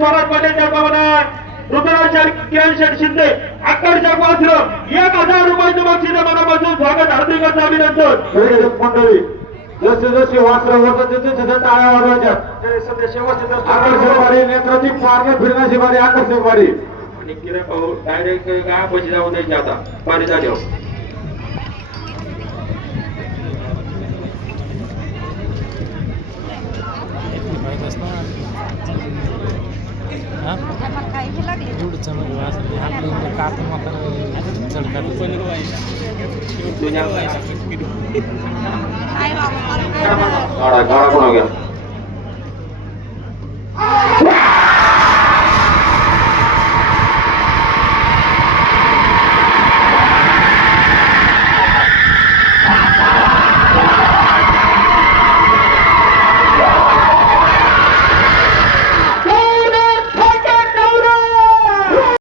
स्वराज पाटील जगभवन ऋतुराज किरण शेठ शिंदे अक्कलच्या पासून 1000 रुपयाचं बक्षीस मनापासून स्वागत हार्दिक अभिनंदन मंडळी जसे जसे वासर होतं तसे टाळ्या वाजवायच्या आकर्षक नेत्राची पारणे फिरण्याची बारी आकर्षक बारी आणि किरण भाऊ डायरेक्ट काय पैसे जाऊ द्यायचे आता पाणी झाले गाड़ा गाड़ा कौन हो गया